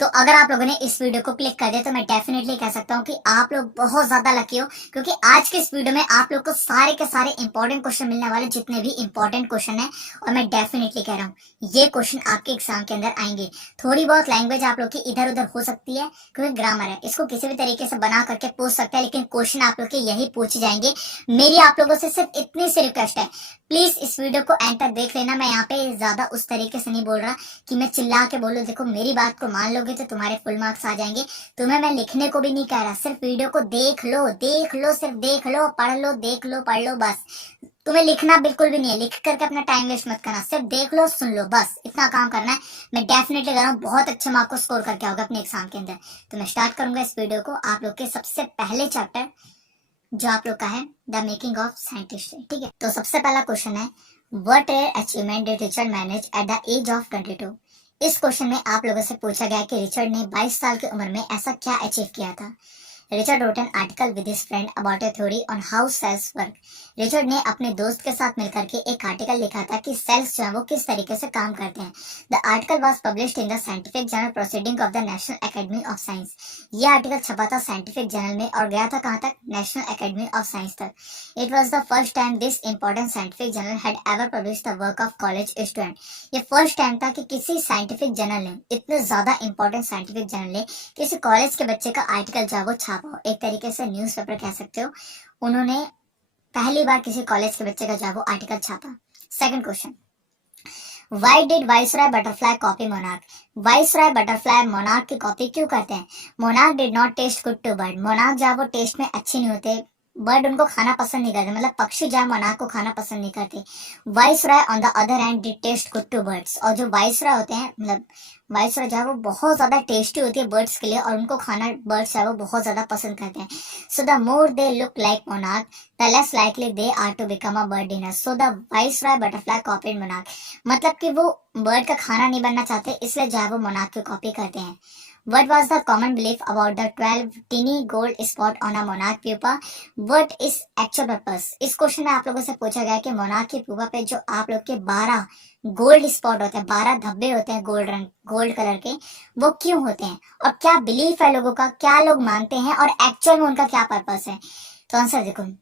तो अगर आप लोगों ने इस वीडियो को क्लिक कर दिया तो मैं डेफिनेटली कह सकता हूँ कि आप लोग बहुत ज्यादा लकी हो, क्योंकि आज के इस वीडियो में आप लोग को सारे के सारे इंपॉर्टेंट क्वेश्चन मिलने वाले, जितने भी इंपॉर्टेंट क्वेश्चन है। और मैं डेफिनेटली कह रहा हूँ ये क्वेश्चन आपके एग्जाम के अंदर आएंगे। थोड़ी बहुत लैंग्वेज आप लोग की इधर उधर हो सकती है, क्योंकि ग्रामर है, इसको किसी भी तरीके से बना करके पूछ सकता है, लेकिन क्वेश्चन आप लोग के यही पूछे जाएंगे। मेरी आप लोगों से सिर्फ इतनी सी रिक्वेस्ट है, प्लीज इस वीडियो को एंड तक देख लेना। मैं यहाँ पे ज्यादा उस तरीके से नहीं बोल रहा कि मैं चिल्ला के बोलूं। देखो, मेरी बात को मान लोगे तो तुम्हारे फुल मार्क्स आ जाएंगे। तुम्हें मैं लिखने को भी नहीं कह रहा, सिर्फ वीडियो को देख लो, देख लो, सिर्फ देख लो, पढ़ लो, देख लो, पढ़ लो, बस। तुम्हें लिखना बिल्कुल भी नहीं है, लिख करके अपना टाइम वेस्ट मत करना, सिर्फ देख लो, सुन लो, बस इतना काम करना है। मैं डेफिनेटली कर रहा हूँ, बहुत अच्छे मार्क को स्कोर करके आओगे अपने एग्जाम के अंदर। तो मैं स्टार्ट करूंगा इस वीडियो को आप लोग के सबसे पहले चैप्टर, जो आप लोग का है द मेकिंग ऑफ साइंटिस्ट। ठीक है, तो सबसे पहला क्वेश्चन है, what rare achievement did Richard manage at the age of 22। इस क्वेश्चन में आप लोगों से पूछा गया कि रिचर्ड ने 22 साल की उम्र में ऐसा क्या अचीव किया था। Richard wrote an article with his friend about a theory on how cells work। Richard ने अपने दोस्त के साथ मिलकर के एक आर्टिकल लिखा था कि सेल्स जो है वो किस तरीके से काम करते हैं। The article was published in the scientific journal proceeding of the national academy of science. यह आर्टिकल छपा था साइंटिफिक जर्नल में और गया था कहाँ तक, नेशनल एकेडमी ऑफ साइंस तक। It was the first time this important scientific journal had ever publish the work of college student. ये फर्स्ट टाइम था कि किसी साइंटिफिक जर्नल ने, इतने ज्यादा इंपॉर्टेंट साइंटिफिक जर्नल ने, किसी कॉलेज के बच्चे का आर्टिकल जो है वो छापा। एक तरीके से न्यूज़पेपर कह सकते हो, उन्होंने पहली बार किसी कॉलेज के बच्चे का जो है वो आर्टिकल छापा। Second question, why did viceroy butterfly copy monarch. Viceroy butterfly monarch की कॉपी क्यों करते हैं। Monarch did not taste good to bird. Monarch जो है वो टेस्ट में अच्छे नहीं होते, बर्ड उनको खाना पसंद नहीं करते, मतलब पक्षी जो है मोनार्क को खाना पसंद नहीं करते। Viceroy on the other hand did taste good to birds. और जो वाइसरॉय होते हैं, मतलब वाइसरॉय जो है वो बहुत ज्यादा टेस्टी होती है बर्ड्स के लिए, और उनको खाना बर्ड्स जो है वो बहुत ज्यादा पसंद करते हैं। So the more they look like monarch the less likely they are to become a bird dinner. So the viceroy butterfly copied monarch. मतलब कि वो बर्ड का खाना नहीं बनना चाहते, इसलिए जो है वो मोनार्क की कॉपी करते हैं। What was the common belief about the 12 teeny gold spot on a monarch pupa? What is actual purpose? इस क्वेश्चन में आप लोगों से पूछा गया कि मोनार्क की पुपा पे जो आप लोग के 12 गोल्ड स्पॉट होते हैं, 12 धब्बे होते हैं गोल्ड रंग, गोल्ड कलर के, वो क्यों होते हैं और क्या बिलीफ है लोगों का, क्या लोग मानते हैं और एक्चुअल में उनका क्या पर्पस है। तो आंसर देखो,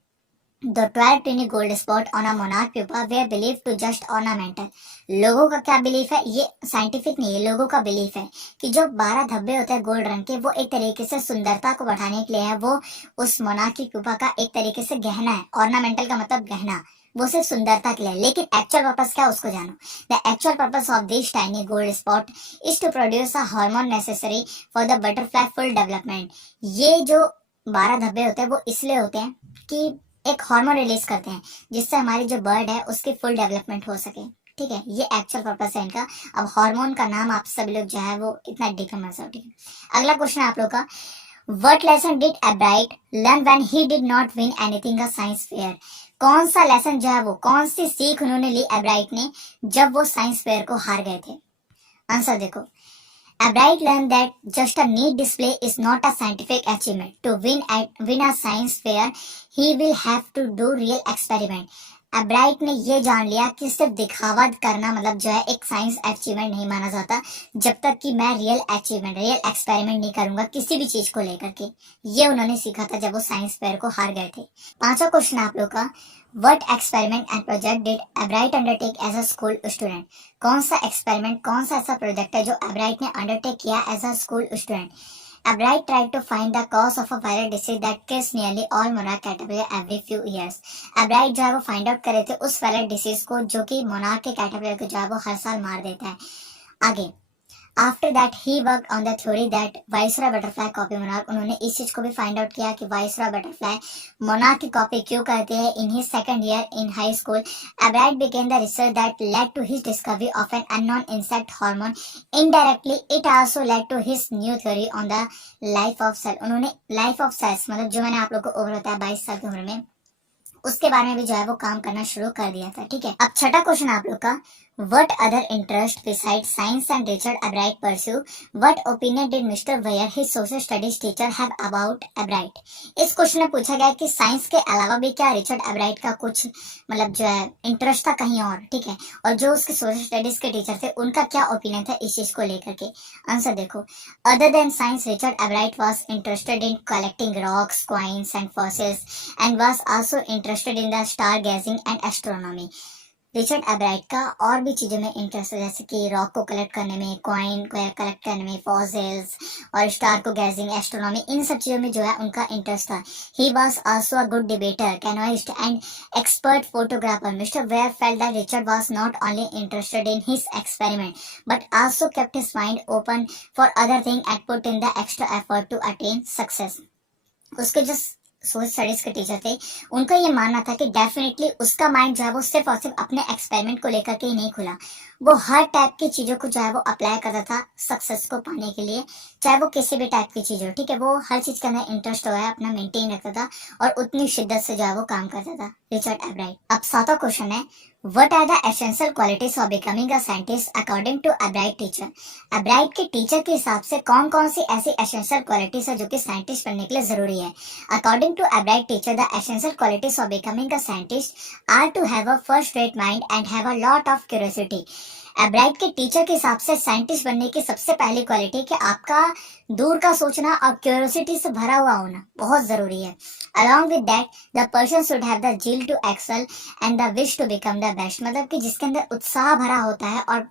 The 12 tiny gold spot on a monarch pupa were believed to just ornamental। लोगों का क्या बिलीफ है, ये साइंटिफिक नहीं है, लोगों का बिलीफ है कि जो 12 धब्बे होते हैं गोल्ड रंग के, वो एक तरीके से सुंदरता को बढ़ाने के लिए है। वो उस मोनार्क की पुपा का एक तरीके से गहना है। ऑर्नामेंटल का मतलब गहना, वो सिर्फ सुंदरता के लिए। लेकिन एक्चुअल पर्पस क्या, उसको जानो। The actual purpose of this tiny gold spot is to produce a hormone necessary for the butterfly full development. ये जो 12 धब्बे होते हैं वो इसलिए होते हैं कि एक हार्मोन रिलीज करते हैं, जिससे हमारी जो बर्ड है उसकी फुल डेवलपमेंट हो सके। ठीक है, ये एक्चुअल पर्पस है इनका। अब हार्मोन का नाम आप सभी लोग जो है वो इतना डीप मत जाओ। ठीक है, अगला क्वेश्चन है आप लोग का, what lesson did एब्राइट learn when he did not win anything a science fair. कौन सा लेसन जो है वो, कौन सी सीख उन्होंने ली एब्राइट ने जब वो साइंस फेयर को हार गए थे। आंसर देखो, Albright learned that just a neat display is not a scientific achievement. To win a science fair, he will have to do real experiment. एब्राइट ने ये जान लिया कि सिर्फ दिखावा करना मतलब जो है एक साइंस अचीवमेंट नहीं माना जाता, जब तक कि मैं रियल अचीवमेंट, रियल एक्सपेरिमेंट नहीं करूंगा किसी भी चीज को लेकर के। ये उन्होंने सीखा था जब वो साइंस फेयर को हार गए थे। पांचवा क्वेश्चन आप लोग का, what experiment and project did Ebright undertake as a school student. कौन सा एक्सपेरिमेंट, कौन सा ऐसा प्रोजेक्ट है जो एब्राइट ने अंडरटेक किया as a school student. Albright tried to find the cause of a viral disease that kills nearly all monarch caterpillar every few years। Albright जो है वो फाइंड आउट करे थे उस वायरल डिसीज को जो कि मोनार्क के कैटरपिलर को जो है वो हर साल मार देता है। आगे, after that he work on the theory that viceroy butterfly copy monarch. उन्होंने इस चीज को भी फाइंड आउट किया कि वाइसरॉय बटरफ्लाई मोनार्क की कॉपी क्यों करते हैं। In his second year in high school, एब्राइट began the research that led to his discovery of an unknown insect hormone। Indirectly, it also led to his new theory on the life of cell। उन्होंने life of sales, मतलब जो मैंने आप लोग को over बताया 22 साल की उम्र में, उसके बारे में भी जो है वो काम करना शुरू कर दिया था। ठीक है, अब छठा क्वेश्चन आप लोग का, What other interest besides science and Richard Albright pursue? What opinion did Mr. Weir, his social studies teacher, have about Albright? इस क्वेश्चन में पूछा गया कि साइंस के अलावा भी क्या रिचर्ड एब्राइट का कुछ मतलब जो है इंटरेस्ट था कहीं और, ठीक है, और जो उसके सोशल स्टडीज के टीचर थे उनका क्या ओपिनियन था इस चीज को लेकर के। आंसर देखो, other than science Richard Ebright was interested in collecting rocks, coins and fossils and was also interested in the star gazing and astronomy. Richard Ebright का और भी चीज़ों में इंटरेस्ट है, जैसे कि रॉक को कलेक्ट करने में, कॉइन को कलेक्ट करने में, फॉसिल्स और स्टार को गैजिंग, एस्ट्रोनॉमी, इन सब चीज़ों में जो है उनका इंटरेस्ट था। He was also a good debater, canoeist and expert photographer. Mister Weir felt that Richard was not only interested in his experiment but also kept his mind open for other thing and put in the extra effort to attain success. उसके जो social studies के teacher थे उनका ये मानना था कि definitely उसका माइंड जो है वो सिर्फ और सिर्फ अपने एक्सपेरिमेंट को लेकर के ही नहीं खुला, वो हर टाइप की चीजों को जो है वो अप्लाई करता था सक्सेस को पाने के लिए, चाहे वो किसी भी टाइप की चीज हो, ठीक है, वो हर चीज के अंदर इंटरेस्ट हो है अपना मेंटेन रखता था और उतनी शिद्दत से जो है वो काम करता था रिचर्ड एब्राइट। अब सातवां क्वेश्चन है, What are the essential qualities of becoming a scientist according to Albright teacher? Albright के टीचर के हिसाब से कौन कौन सी ऐसी essential qualities है जो कि साइंटिस्ट बनने के लिए जरूरी है? According to Albright teacher, the essential qualities of becoming a scientist are to have a first-rate mind and have a lot of curiosity. एब्राइट के टीचर के हिसाब से साइंटिस्ट बनने की सबसे पहली क्वालिटी कि आपका दूर का सोचना और क्यूरियोसिटी से भरा हुआ होना बहुत जरूरी है। Along with that the person should have the zeal to excel and the wish to become the best, मतलब कि जिसके अंदर उत्साह भरा होता है और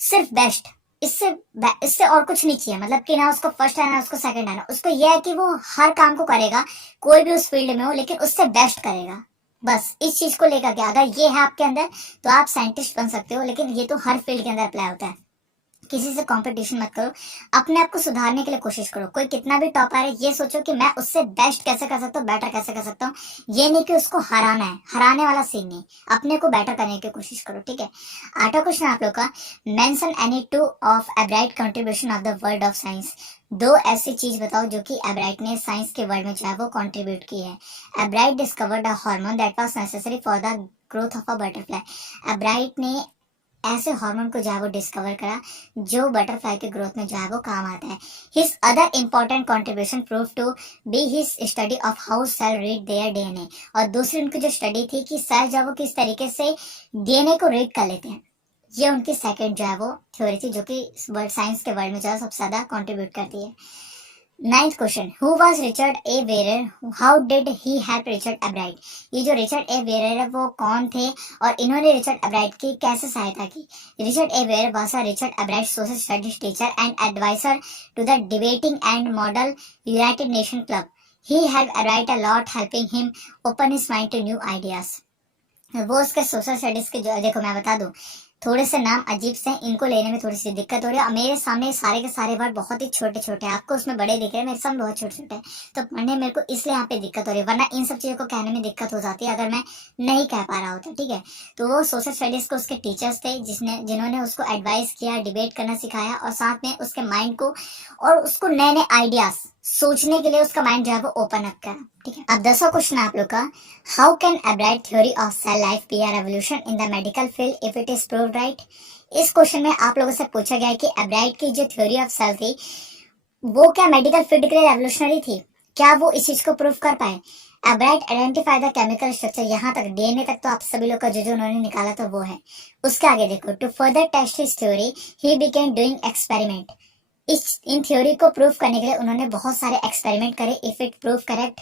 सिर्फ बेस्ट, इससे इससे और कुछ नहीं चाहिए, मतलब कि ना उसको फर्स्ट आना उसको सेकंड आना, उसको यह है कि वो हर काम को करेगा कोई भी उस फील्ड में हो लेकिन उससे बेस्ट करेगा। बस इस चीज को लेकर के अगर ये है आपके अंदर तो आप साइंटिस्ट बन सकते हो, लेकिन ये तो हर फील्ड के अंदर अप्लाई होता है। किसी से कंपटीशन मत करो, अपने आप को सुधारने के लिए कोशिश करो। कोई कितना भी टॉपर है ये सोचो कि मैं उससे बेस्ट कैसे कर सकता हूँ, बेटर कैसे कर सकता हूँ, ये नहीं कि उसको हराना है, हराने वाला सीन नहीं, अपने को बेटर करने की कोशिश करो, ठीक है। आठवां क्वेश्चन आप लोग का, mention any two of एब्राइट contribution of the world of science. दो ऐसी चीज बताओ जो कि एब्राइट ने साइंस के वर्ल्ड में जो है वो कंट्रीब्यूट की है। एब्राइट discovered a hormone that was necessary for the growth of a butterfly. एब्राइट ने ऐसे हार्मोन को जो है वो डिस्कवर करा जो बटरफ्लाई के ग्रोथ में जो है वो काम आता है। His other important contribution prove to be his study of how cell read their DNA, और दूसरी उनकी जो स्टडी थी कि सेल जो है वो किस तरीके से डीएनए को रीड कर लेते हैं, ये उनकी सेकंड जो है वो थ्योरी थी जो कि वर्ल्ड साइंस के वर्ल्ड में जो है सबसे ज्यादा कंट्रीब्यूट करती है। Ninth question, who was Richard A Weir, how did he help Richard Ebright. ये जो रिचर्ड ए वेयर है वो कौन थे और इन्होंने रिचर्ड एब्राइट की कैसे सहायता की। Richard A Weir was a Richard Ebright social studies teacher and advisor to the debating and model United Nation club. He help Ebright a lot, helping him open his mind to new ideas. वो उसके social studies के जो देखो मैं बता दूं, थोड़े से नाम अजीब से हैं, इनको लेने में थोड़ी सी दिक्कत हो रही है और मेरे सामने सारे के सारे वर्ड बहुत ही छोटे छोटे हैं, आपको उसमें बड़े दिख रहे हैं, मेरे सामने बहुत छोटे छोटे हैं, तो पढ़ने मेरे को इसलिए यहाँ पे दिक्कत हो रही है, वरना इन सब चीजों को कहने में दिक्कत हो जाती है अगर मैं नहीं कह पा रहा होता, ठीक है। तो वो सोशल स्टडीज को उसके टीचर्स थे जिन्होंने उसको एडवाइस किया, डिबेट करना सिखाया और साथ में उसके माइंड को और उसको नए नए आइडियाज सोचने के लिए उसका माइंड जो है वो ओपन अप करा, ठीक है। अब 10वां क्वेश्चन आप लोग का, how can Ebright theory of cell life be a revolution in the medical field if it is proved right. इस क्वेश्चन में आप लोगों से पूछा गया है कि एब्राइट की जो थ्योरी ऑफ सेल थी वो क्या मेडिकल फील्ड के लिए रेवोल्यूशनरी थी, क्या वो इस चीज को प्रूव कर पाए। एब्राइट आइडेंटिफाई द केमिकल स्ट्रक्चर, यहाँ तक डीएनए तक तो आप सभी लोग का जो उन्होंने निकाला था वो है। उसके आगे देखो, to further test his theory he began doing experiment. इन थ्योरी को प्रूफ करने के लिए उन्होंने बहुत सारे एक्सपेरिमेंट करे। इफ इट प्रूफ करेक्ट,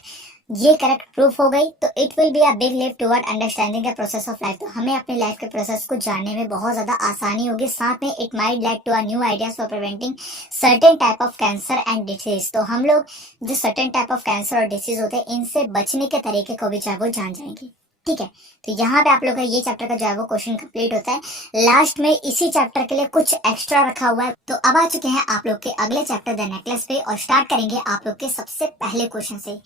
ये करेक्ट प्रूफ हो गई तो it will be a big lift toward understanding the process of life, तो हमें अपनी लाइफ के प्रोसेस को जानने में बहुत ज्यादा आसानी होगी। साथ में it might lead to a new ideas for preventing certain type of cancer and disease, तो हम लोग जो सर्टेन टाइप ऑफ कैंसर और डिसीज होते हैं इनसे बचने के तरीके को भी जो है वो जान जाएंगे, ठीक है। तो यहाँ पे आप लोग का ये चैप्टर का जो है वो क्वेश्चन कंप्लीट होता है। लास्ट में इसी चैप्टर के लिए कुछ एक्स्ट्रा रखा हुआ है। तो अब आ चुके हैं आप लोग के अगले चैप्टर द नेकलेस पे और स्टार्ट करेंगे आप लोग के सबसे पहले क्वेश्चन से।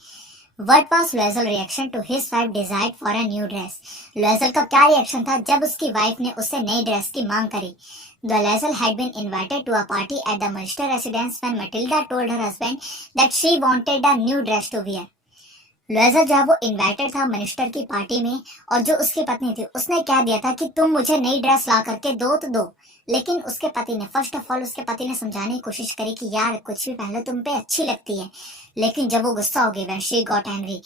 What was Loisel's reaction to his wife desired for a new dress? Loisel का क्या रिएक्शन था जब उसकी वाइफ ने उससे नई ड्रेस की मांग करी। The Loisel had been invited to a party at the Munster residence when Matilda told her husband that she wanted a new dress to wear. लॉयजर जो है वो इनवाइटेड था मिनिस्टर की पार्टी में, और जो उसकी पत्नी थी उसने क्या दिया था कि तुम मुझे नई ड्रेस ला करके दो तो दो। लेकिन उसके पति ने, फर्स्ट ऑफ ऑल उसके पति ने समझाने की कोशिश करी कि यार कुछ भी पहले तुम पे अच्छी लगती है, लेकिन जब वो गुस्सा हो गई, व्हेन शी गॉट एंग्री,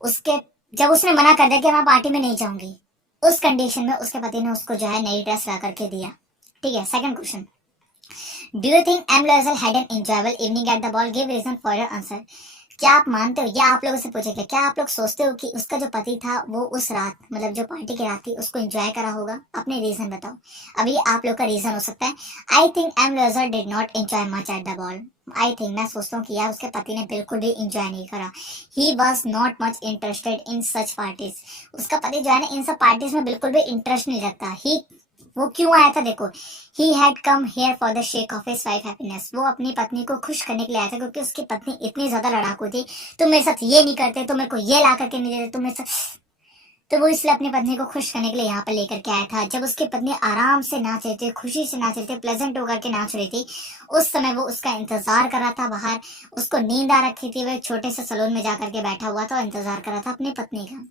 उसके जब उसने मना कर दिया कि मैं पार्टी में नहीं जाऊंगी, उस कंडीशन में उसके पति ने उसको जो है नई ड्रेस ला करके दिया। ठीक है, second question, do you think M Loisel had an enjoyable evening at the ball, give reason for your answer. क्या आप मानते हो, या आप लोगों से पूछे क्या आप लोग सोचते हो कि उसका जो पति था वो उस रात, मतलब जो पार्टी की रात थी, उसको एंजॉय करा होगा? अपने रीजन बताओ। अभी आप लोग का रीजन हो सकता है I think M Loisel did not enjoy much at the ball. I think, मैं सोचता हूँ कि यार उसके पति ने बिल्कुल भी एंजॉय नहीं करा। He was not much interested in such parties. उसका पति जो है ना इन सब पार्टीज में बिल्कुल भी इंटरेस्ट नहीं रखता। ही वो क्यों आया था देखो, he had come here for the shake of his wife happiness. वो अपनी पत्नी को खुश करने के लिए आया था, क्योंकि उसकी पत्नी इतनी ज्यादा लड़ाकू थी, तुम मेरे साथ ये नहीं करते, तुम मेरे को ये ला करके नहीं देते, तुम मेरे साथ, तो वो इसलिए अपनी पत्नी को खुश करने के लिए यहाँ पर लेकर के आया था। जब उसकी पत्नी आराम से नाच रही थी, खुशी से नाच रही थी, प्लेजेंट होकर के नाच रही थी, उस समय वो उसका इंतजार कर रहा था बाहर। उसको नींद आ रखी थी, वो एक छोटे से सलून में जाकर के बैठा हुआ था और इंतजार कर रहा था अपनी पत्नी का।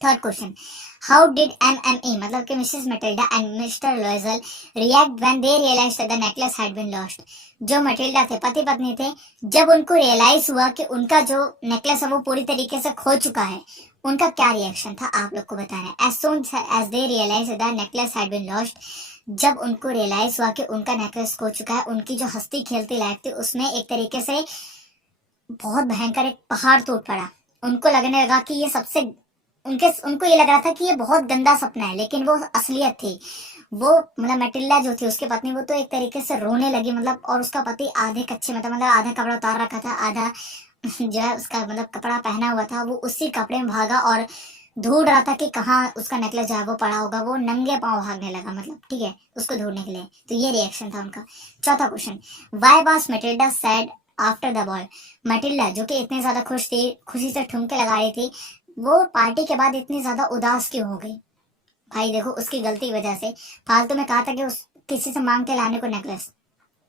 Third question, how did MME मतलब कि Mrs Matilda and mister Loisel react when they realized that the necklace had been lost. जो मैटिल्डा थे, पति पत्नी थे, जब उनको रियलाइज हुआ कि उनका जो नेकलेस है वो पूरी तरीके से खो चुका है, उनका क्या रिएक्शन था आप लोग को बताना है। As soon as they realize that necklace had been lost, जब उनको रियलाइज हुआ कि उनका नेकलेस खो चुका है, उनकी जो हंसती खेलती लाइफ थी उसमें एक तरीके से बहुत भयंकर एक पहाड़ टूट पड़ा। उनको लगने लगा कि ये सबसे, उनको ये लग रहा था कि ये बहुत गंदा सपना है, लेकिन वो असलियत थी। वो मतलब मैटिल्डा जो थी उसकी पत्नी, वो तो एक तरीके से रोने लगी, मतलब, और उसका पति आधे कच्चे में था, मतलब आधा कपड़ा उतार रखा था, आधा जो है उसका मतलब कपड़ा पहना हुआ था, वो उसी कपड़े में भागा और ढूंढ रहा था कि कहाँ उसका नेकलेस जो है वो पड़ा होगा। वो नंगे पांव भागने लगा, मतलब ठीक है, उसको ढूंढने के लिए। तो ये रिएक्शन था उनका। चौथा question, why was Matilda sad after the ball. Matilda जो कि इतनी ज्यादा खुश थी, खुशी से ठुमके लगा रही थी, वो पार्टी के बाद इतनी ज्यादा उदास क्यों हो गई? भाई देखो, उसकी गलती की वजह से फालतू में कहा था कि उस किसी से मांग के लाने को necklace.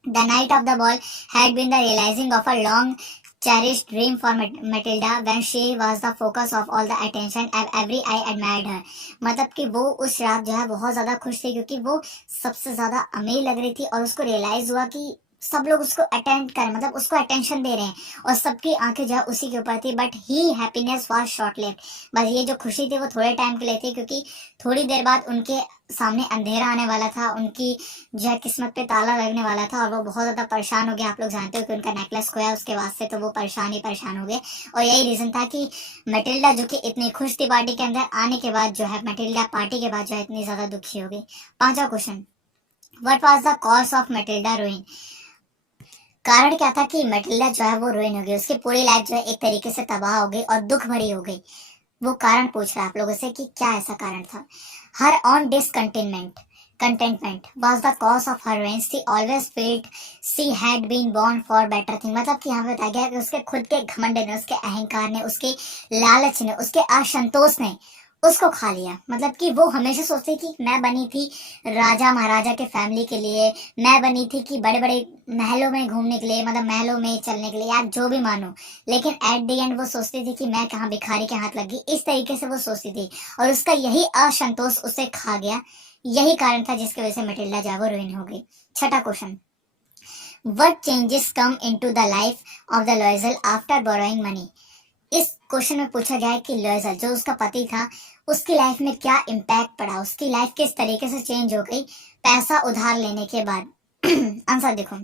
The night of the ball had been the realizing of a long cherished dream for Matilda when she was the focus of all the attention and every eye admired her। मतलब कि वो उस रात जो है बहुत ज्यादा खुश थी, क्योंकि वो सबसे ज्यादा अमीर लग रही थी, और उसको रियलाइज हुआ कि सब लोग उसको अटेंड करें, मतलब उसको अटेंशन दे रहे हैं, और सबकी आंखें जो है उसी के ऊपर थी। But he happiness was short lived, बस ये जो खुशी थी वो थोड़े टाइम के लिए थी, क्योंकि थोड़ी देर बाद उनके सामने अंधेरा आने वाला था, उनकी जो है किस्मत पे ताला लगने वाला था, और वो बहुत ज्यादा परेशान हो गया। आप लोग जानते हो कि उनका नेकलेस खोया उसके बाद से, तो वो परेशान ही परेशान हो गए। और यही रीजन था कि मैटिल्डा जो कि इतनी खुश थी पार्टी के अंदर आने के बाद, जो है मैटिल्डा पार्टी के बाद जो है इतनी ज्यादा दुखी हो गई। पांचवा question, what was the cause of Matilda रूइन। कारण क्या था कि मैटिल्डा जो है वो रूइन हो गई, उसकी पूरी लाइफ जो है एक तरीके से तबाह हो गई और दुख भरी हो गई। वो कारण पूछ रहा है आप लोगों से कि क्या ऐसा कारण था। Her own discontentment contentment was the cause of her reign। She always felt she had been born for better thing। मतलब कि यहाँ पे बताया गया कि उसके खुद के घमंड ने, उसके अहंकार ने, उसके लालच ने, उसके असंतोष ने उसको खा लिया। मतलब कि वो हमेशा सोचती कि मैं बनी थी राजा महाराजा के फैमिली के लिए, मैं बनी थी कि बड़े बड़े महलों में घूमने के लिए, मतलब महलों में चलने के लिए, यार जो भी मानो, लेकिन एट द एंड वो सोचती थी कि मैं कहाँ भिखारी के हाथ लगी। इस तरीके से वो सोचती थी, और उसका यही असंतोष उसे खा गया। यही कारण था जिसकी वजह से मैटिल्डा जो है वो रुइन हो गई। छठा question, what changes come into the life of the लॉयजल after borrowing money. इस क्वेश्चन में पूछा गया है कि लॉयजल जो उसका पति था, उसकी लाइफ में क्या इम्पैक्ट पड़ा, उसकी लाइफ किस तरीके से चेंज हो गई पैसा उधार लेने के बाद। आंसर देखो,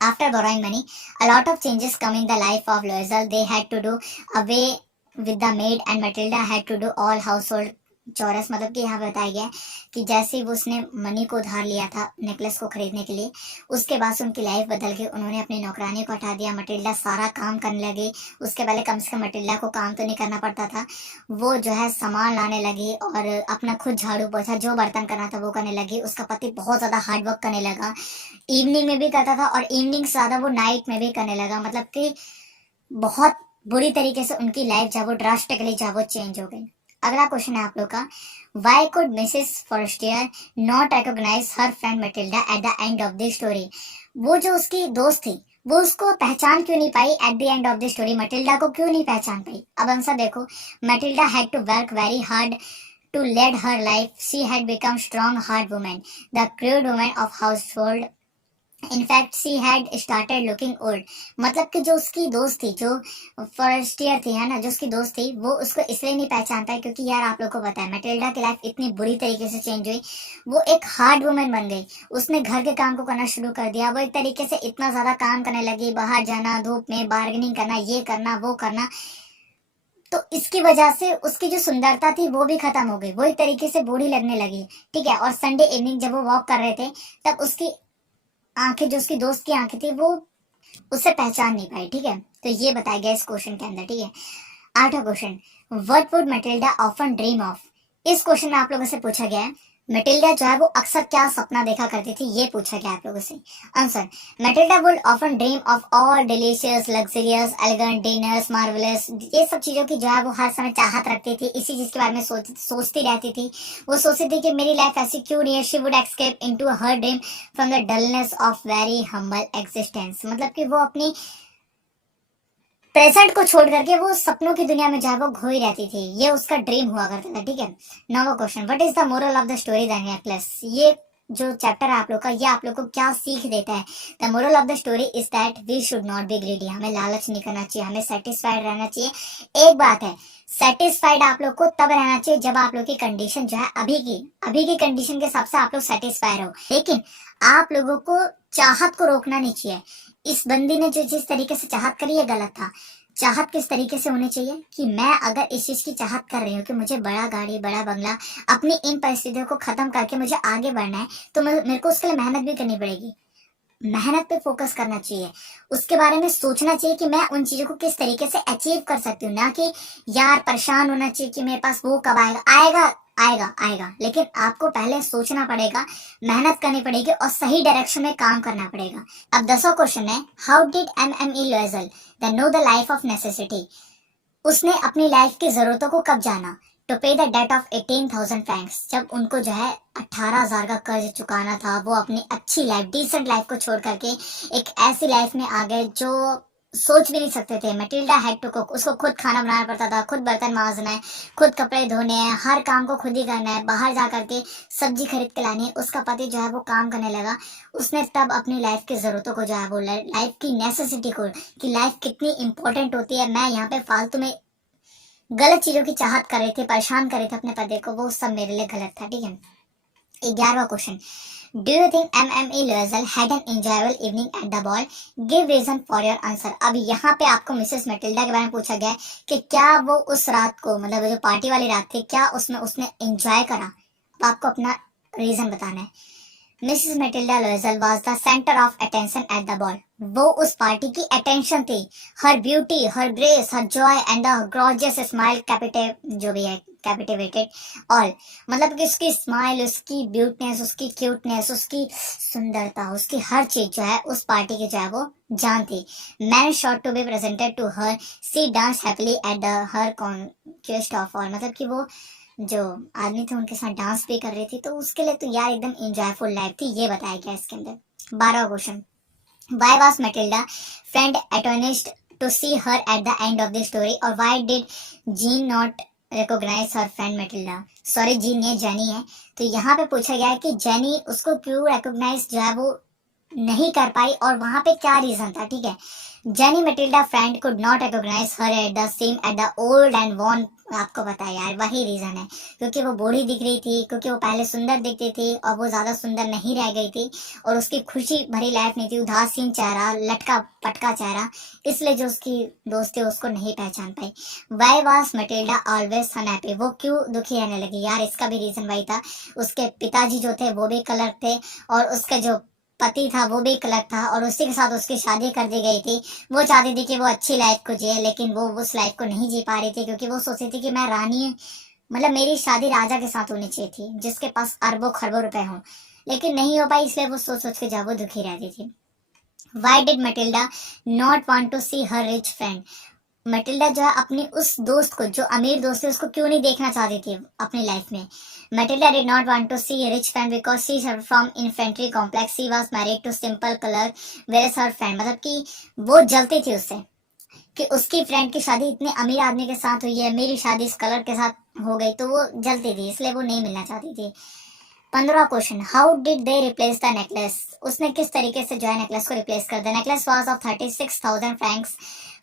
after borrowing money a lot of changes come in the life of Loisel। they had to do away with the maid and Matilda had to do all household चौरस। मतलब कि यहाँ बताया गया कि जैसे वो उसने मनी को उधार लिया था नेकलेस को खरीदने के लिए, उसके बाद से उनकी लाइफ बदल गई। उन्होंने अपनी नौकरानी को हटा दिया, मटिल्डा सारा काम करने लगी। उसके पहले कम से कम मटिल्डा को काम तो नहीं करना पड़ता था, वो जो है सामान लाने लगी और अपना खुद झाड़ू पोछा जो बर्तन करना था वो करने लगी। उसका पति बहुत ज्यादा हार्ड वर्क करने लगा, इवनिंग में भी करता था, और इवनिंग से ज्यादा वो नाइट में भी करने लगा। मतलब कि बहुत बुरी तरीके से उनकी लाइफ जब वो ड्रास्टिकली जब वो चेंज हो गई। अगला क्वेश्चन है आप लोग का, why could Mrs Forestier not recognise her friend Matilda at the end of the story. वो जो उसकी दोस्त थी वो उसको पहचान क्यों नहीं पाई at the end of the story, Matilda को क्यों नहीं पहचान पाई। अब आंसर देखो, Matilda had to work very hard to lead her life. She had become strong heart woman, the crude woman of household. In fact, she had started looking old. मतलब कि जो उसकी दोस्त थी, जो फर्स्ट ईयर थी, है ना, जो उसकी दोस्त थी, वो उसको इसलिए नहीं पहचान पाई क्योंकि यार आप लोग को पता है मटिल्डा की लाइफ इतनी बुरी तरीके से चेंज हुई। वो एक हार्ड वुमन बन गई, उसने घर के काम को करना शुरू कर दिया, वो एक तरीके से इतना ज्यादा काम करने लगी, बाहर जाना, धूप में बार्गेनिंग करना, ये करना वो करना। तो इसकी वजह से उसकी जो सुंदरता थी वो भी खत्म हो गई, वो एक तरीके से बूढ़ी लगने लगी। ठीक है, और संडे इवनिंग जब वो वॉक कर रहे थे तब उसकी आंखें, जो उसकी दोस्त की आंखें थी, वो उससे पहचान नहीं पाई। ठीक है, तो ये बताया गया इस क्वेश्चन के अंदर। ठीक है, 8वां question, what would Matilda often dream of. इस क्वेश्चन में आप लोगों से पूछा गया है मटिल्डा जो है वो अक्सर क्या सपना देखा करती थी, ये पूछा गया आप लोगों से। Answer, Matilda would often dream of all delicious luxurious elegant dinners marvellous. ये सब चीजों की जो है वो हर समय चाहत रखती थी, इसी चीज के बारे में सोचती रहती थी। वो सोचती थी कि मेरी लाइफ ऐसी क्यों नहीं है। She would escape into her dream from the dullness of very humble existence. मतलब कि वो अपनी प्रेजेंट को छोड़ करके वो सपनों की दुनिया में जहाँ वो खोई रहती थी, ये उसका ड्रीम हुआ करता था। ठीक है, 9वां question, what is the moral of the story the necklace. ये जो चैप्टर है आप लोग का, ये आप लोग को क्या सीख देता है। The moral of the story is that we should not be greedy. हमें लालच नहीं करना चाहिए, हमें सेटिस्फाइड रहना चाहिए। एक बात है, सेटिस्फाइड आप लोग को तब रहना चाहिए जब आप लोग की कंडीशन जो है अभी की कंडीशन के हिसाब से आप लोग सेटिस्फाइड हो, लेकिन आप लोगों को चाहत को रोकना नहीं चाहिए। इस बंदी ने जो जिस तरीके से चाहत करी है गलत था। चाहत किस तरीके से होनी चाहिए कि मैं अगर इस चीज की चाहत कर रही हूँ कि मुझे बड़ा गाड़ी बड़ा बंगला, अपनी इन परिस्थितियों को खत्म करके मुझे आगे बढ़ना है, तो मेरे को उसके लिए मेहनत भी करनी पड़ेगी। मेहनत पे फोकस करना चाहिए, उसके बारे में सोचना चाहिए कि मैं उन चीजों को किस तरीके से अचीव कर सकती हूँ, ना कि यार परेशान होना चाहिए कि मेरे पास वो कब आएगा। आएगा आएगा आएगा, लेकिन आपको पहले सोचना पड़ेगा, मेहनत करनी पड़ेगी और सही डायरेक्शन में काम करना पड़ेगा। अब 10वां क्वेश्चन है, how did MME Loisel the know the life of necessity. उसने अपनी लाइफ की जरूरतों को कब जाना। टू पे द डेट ऑफ 18,000 फ्रैंक्स, जब उनको जो है 18,000 का कर्ज चुकाना था, वो अपनी अच्छी लाइफ, डिसेंट लाइफ को छोड़ करके एक ऐसी लाइफ में आ गए जो सोच भी नहीं सकते थे। मटिल्डा हैड टू कुक, उसको खुद खाना बनाना पड़ता था, खुद बर्तन मांजना है, खुद कपड़े धोने हैं, हर काम को खुद ही करना है, बाहर जा करके सब्जी खरीद के लानी है। उसका पति जो है वो काम करने लगा। उसने तब अपनी लाइफ की जरूरतों को जो है वो लाइफ की नेसेसिटी को, कि लाइफ कितनी इंपॉर्टेंट होती है, मैं यहाँ पे फालतू में गलत चीजों की चाहत कर रहे थे, परेशान कर रहे थे अपने पति को, वो सब मेरे लिए गलत था। ठीक है, 11वां question, do you think MME Loisel had an enjoyable evening at the ball, give reason for your answer. अब यहाँ पे आपको मिसेस मटिल्डा के बारे में पूछा गया है कि क्या वो उस रात को, मतलब जो पार्टी वाली रात थी, क्या उसमें उसने एंजॉय करा। अब आपको अपना रीजन बताना है। Mrs Matilda Loisel was the centre of attention at the ball. वो उस पार्टी की अटेंशन थी। Her beauty, her grace, her joy and the gorgeous smile जो भी है कैपिटिवेटेड ऑल। मतलब कि उसकी स्माइल, उसकी ब्यूटनेस, उसकी क्यूटनेस, उसकी सुंदरता, उसकी हर चीज जो है उस पार्टी की जो है वो जान थी। Men sought to be presented to her, she dance happily at the her conquest of all. मतलब कि वो जो आदमी थे उनके साथ डांस भी कर रही थी, तो उसके लिए तो यार एकदम एंजॉयफुल लाइफ थी, ये बताया गया इसके अंदर। 12वां question, why was Matilda friend astonished to see her at the end of the story, और why did Jeanne not recognise her friend Matilda. Sorry Jeanne, ये जेनी है। तो यहाँ पे पूछा गया है कि जेनी उसको क्यों रिकॉग्नाइज जो है वो नहीं कर पाई और वहां पे क्या रीजन था। ठीक है, Jeanne Matilda friend could not recognise her at the same at the old and worn. आपको पता है यार, वही रीजन है, क्योंकि वो बूढ़ी दिख रही थी, क्योंकि वो पहले सुंदर दिखती थी और वो ज्यादा सुंदर नहीं रह गई थी, और उसकी खुशी भरी लाइफ नहीं थी, उदासीन चेहरा, लटका पटका चेहरा, इसलिए जो उसकी दोस्त थी उसको नहीं पहचान पाई। Why was Matilda always unhappy, वो क्यों दुखी रहने लगी। यार इसका भी रीजन वही था, उसके पिताजी जो थे वो भी कलर थे, और उसका जो पति था वो भी कलर था, और उसी के साथ उसकी शादी कर दी गई थी। वो चाहती थी कि वो अच्छी लाइफ को जिए, लेकिन वो उस लाइफ को नहीं जी पा रही थी, क्योंकि वो सोचती थी कि मैं रानी, मतलब मेरी शादी राजा के साथ होनी चाहिए थी जिसके पास अरबों खरबों रुपए हों, लेकिन नहीं हो पाई, इसलिए वो सोच सोच के जब वो दुखी रहती थी। Why did Matilda not want to see her rich friend? Matilda जो है अपनी उस दोस्त को, जो अमीर दोस्त है, उसको क्यों नहीं देखना चाहती थी अपनी लाइफ में। Matilda did not want to see rich friend because she from inferiority complex, she was married to simple clerk where her friend, मतलब कि वो जलती थी उससे कि उसकी फ्रेंड की शादी इतने अमीर आदमी के साथ हुई है, मेरी शादी इस कलर के साथ हो गई, तो वो जलती थी, इसलिए वो नहीं मिलना चाहती थी। 15 question, how did they replace the necklace, उसने किस तरीके से जो है नेकलेस को रिप्लेस कर दिया। Necklace was of 36,000 francs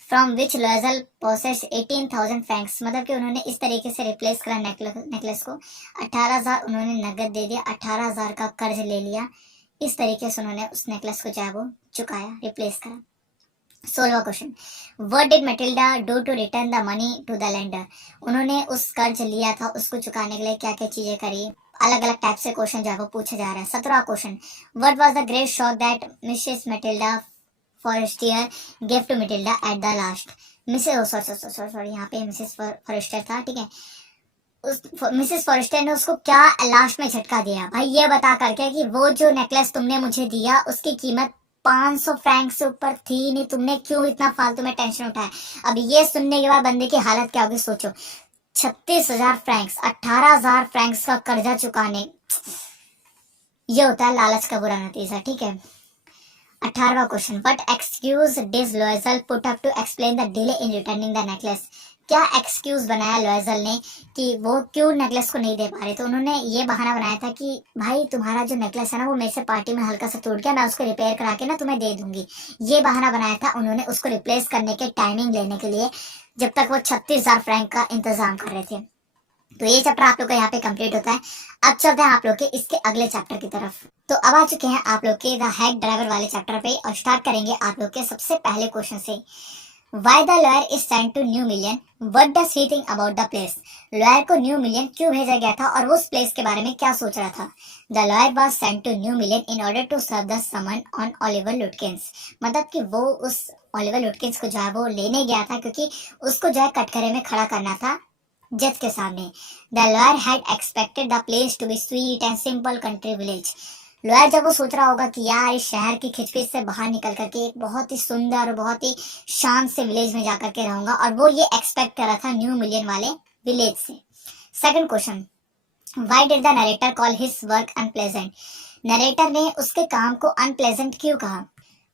from which Loisel possess 18,000 francs, मतलब कि उन्होंने इस तरीके से रिप्लेस करा नेकलेस को। 18,000 उन्होंने नगद दे दिया, 18,000 का कर्ज ले लिया, इस तरीके से उन्होंने उस नेकलेस को जो है वो चुकाया, रिप्लेस करा। 16वां question, what did Matilda do to return the money to the lender, उन्होंने उस कर्ज लिया था उसको चुकाने के लिए क्या क्या चीजें करी। अलग अलग टाइप से क्वेश्चन जो है वो पूछा जा रहा है। 17वां question, what was the great shock that Mrs Matilda Forestier give to Matilda at the last, Mrs sorry यहाँ पे मिसेस फॉरेस्टियर था, ठीक है। उस मिसेस फॉरेस्टर ने उसको क्या लास्ट में झटका दिया भाई, ये बता करके कि वो जो नेकलेस तुमने मुझे दिया उसकी कीमत 500 फ्रैंक से ऊपर थी नहीं, तुमने क्यों इतना फालतू में टेंशन उठाया। अब ये सुनने के बाद बंदे की हालत क्या होगी सोचो। 36,000 फ्रैंक्स, 18,000 फ्रैंक्स का कर्जा चुकाने, ये होता है लालच का बुरा नतीजा, ठीक है। 18वां question, what excuse did Loisel put up to explain the delay in returning the necklace, क्या एक्सक्यूज बनाया लॉयजल ने कि वो क्यों नेकलेस को नहीं दे पा रहे। तो उन्होंने ये बहाना बनाया था कि भाई तुम्हारा जो नेकलेस है ना वो मेरे से पार्टी में हल्का सा टूट गया, मैं उसको रिपेयर करा के ना तुम्हें दे दूंगी, ये बहाना बनाया था उन्होंने उसको रिप्लेस करने के टाइमिंग लेने के लिए, जब तक वो 36,000 फ्रैंक का इंतजाम कर रहे थे। तो ये चैप्टर आप लोग का यहाँ पे कंप्लीट होता है। अब चलते हैं आप लोग के इसके अगले चैप्टर की तरफ। तो अब आ चुके हैं आप लोग के द हैक ड्राइवर वाले चैप्टर पे और स्टार्ट करेंगे आप लोग के सबसे पहले क्वेश्चन से। Why the lawyer is sent to New Million? What does he think about the place? Lawyer को न्यू मिलियन क्यों भेजा गया था और वो उस प्लेस के बारे में क्या सोच रहा था। The lawyer was sent to New Million in order to serve the summon on Oliver Lutkins, मतलब कि वो उस ओलिवर लुटकिंस को जो है वो लेने गया था क्योंकि उसको जो है कटघरे में खड़ा करना था जज के सामने। The lawyer had expected the place to be sweet and simple country village, lawyer जब वो सोच रहा होगा कि यार इस शहर की खिचपिच से बाहर निकल करके एक बहुत ही सुंदर और बहुत ही शांत से विलेज में जाकर के रहूंगा, और वो ये एक्सपेक्ट कर रहा था न्यू मिलियन वाले विलेज से। Second question, why did the narrator call his work unpleasant, narrator ने उसके काम को अनप्लेजेंट क्यों कहा,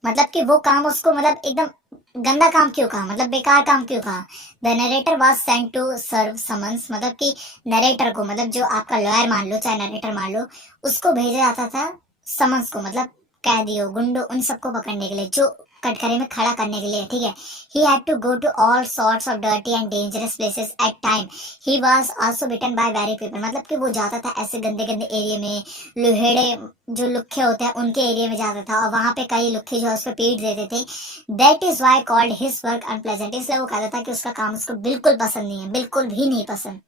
मतलब कि वो काम उसको मतलब एकदम गंदा काम क्यों कहा, मतलब बेकार काम क्यों कहा। The narrator was sent to serve summons, मतलब कि नरेटर को, मतलब जो आपका लॉयर मान लो चाहे नरेटर मान लो, उसको भेजा जाता था समन्स को, मतलब कैदियों गुंडों उन सबको पकड़ने के लिए जो कटघरे में खड़ा करने के लिए, ठीक है। He had to go to all sorts of dirty and dangerous places at time, he was also beaten by very people, मतलब कि वो जाता था ऐसे गंदे गंदे एरिया में, लुहेड़े जो लुखे होते हैं उनके एरिया में जाता था और वहां पे कई लुखे जो है उसको पीट देते थे। That is why called his work unpleasant, इसलिए वो कहता था कि उसका काम उसको बिल्कुल पसंद नहीं है, बिल्कुल भी नहीं पसंद।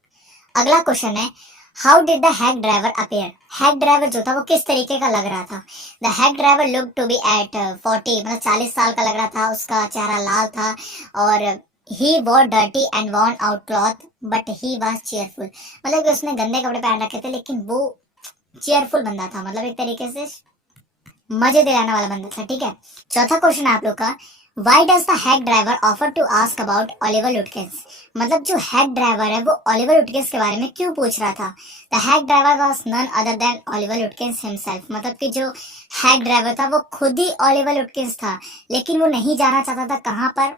अगला क्वेश्चन है, how did the hack driver appear, hack driver जो था वो किस तरीके का लग रहा था। The hack driver look to be at 40, मतलब 40 साल का लग रहा था, उसका चेहरा लाल था और he wore dirty and worn out cloth but he was cheerful, मतलब कि उसने गंदे कपड़े पहन रखे थे लेकिन वो चेयरफुल बंदा था, मतलब एक तरीके से मजे दिलाने वाला बंदा था, ठीक है। चौथा क्वेश्चन है आप लोग का, why does the hack driver offer to ask about Oliver Lutkins, मतलब जो हैक ड्राइवर है वो ओलिवर लुटकिंस के बारे में क्यों पूछ रहा था। The hack driver was none other than Oliver Lutkins himself, मतलब कि जो हैक ड्राइवर था वो खुद ही ओलिवर लुटकिंस था, लेकिन वो नहीं जाना चाहता था कहाँ पर,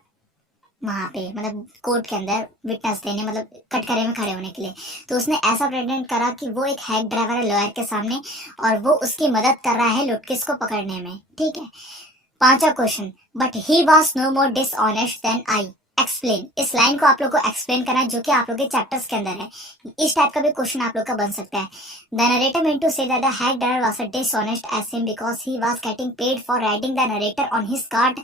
वहां पे मतलब कोर्ट के अंदर विटनेस देने, मतलब कटघरे में खड़े होने के लिए। तो उसने ऐसा प्रेटेंड करा कि वो एक हैक ड्राइवर है लॉयर के सामने और वो उसकी मदद कर रहा है लुटकिस को पकड़ने में, ठीक है। पांचवा question, but he was no more dishonest than I, explain, इस लाइन को आप लोग को एक्सप्लेन करना है जो कि आप लोग के चैप्टर्स के अंदर है, इस टाइप का भी क्वेश्चन आप लोग का बन सकता है। The narrator mean to say that the hack driver was dishonest as him because he was getting paid for riding the narrator on his cart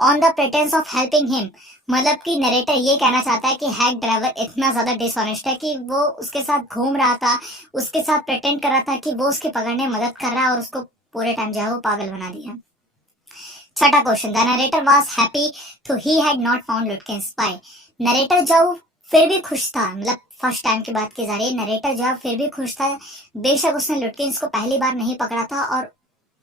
on the pretence of helping him, मतलब कि narrator ये कहना चाहता है कि hack driver इतना ज्यादा dishonest है कि वो उसके साथ घूम रहा था, उसके साथ प्रेटेंड कर रहा था कि वो उसके पकड़ने में मदद कर रहा है और उसको पूरे टाइम जो है वो पागल बना दिया। छठा question, the narrator was happy though he had not found Lutkins by, narrator जो फिर भी खुश था, मतलब फर्स्ट टाइम की बात की जा रही है, नरेटर जो फिर भी खुश था, बेशक उसने लुटकिंस को पहली बार नहीं पकड़ा था और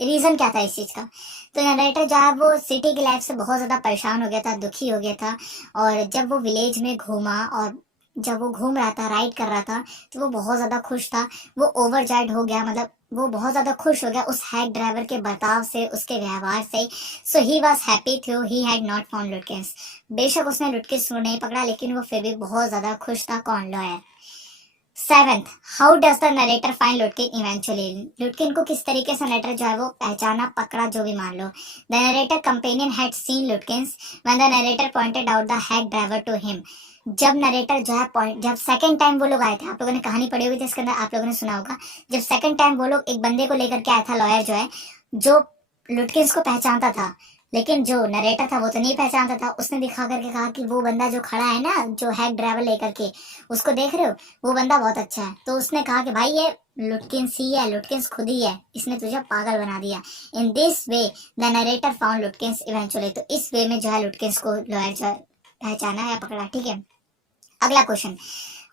रीजन क्या था इस चीज का। तो नरेटर जो है वो सिटी की लाइफ से बहुत ज्यादा परेशान हो गया था, दुखी हो गया था। और जब वो विलेज में घूमा और जब वो घूम रहा था, राइड कर रहा था, तो वो बहुत ज्यादा खुश था। वो ओवरजाइड हो गया, मतलब वो बहुत ज्यादा खुश हो गया उस हैक ड्राइवर के बर्ताव से, उसके व्यवहार से। So he was happy through he had not found Lutkins. बेशक उसने लुटकिंस को नहीं पकड़ा, लेकिन वो फिर भी बहुत ज्यादा खुश था। कौन? Lawyer. Seventh, how does the narrator find Lutkin eventually. Lutkin को किस तरीके से नरेटर जो है वो पहचाना, पकड़ा, जो भी मान लो। The narrator companion had seen Lutkins when the narrator pointed out the hack driver to him. जब नरेटर जो है पॉइंट, जब सेकंड टाइम वो लोग आए थे, आप लोगों ने कहानी पढ़ी होगी तो इसके अंदर आप लोगों ने सुना होगा, जब सेकंड टाइम वो लोग एक बंदे को लेकर के आया था, लॉयर जो है, जो लुटकिंस को पहचानता था, लेकिन जो नरेटर था वो तो नहीं पहचानता था। उसने दिखा करके कहा कि वो बंदा जो खड़ा है ना, जो हैक ड्राइवर लेकर के, उसको देख रहे हो, वो बंदा बहुत अच्छा है। तो उसने कहा कि भाई ये लुटकिंस ही है, लुटकिंस खुद ही है, इसने तुझे पागल बना दिया। In this way the narrator found लुटकिंस eventually. तो इस वे में जो है लुटकिंस को लॉयर जो है पहचाना या पकड़ा। ठीक है, अगला question,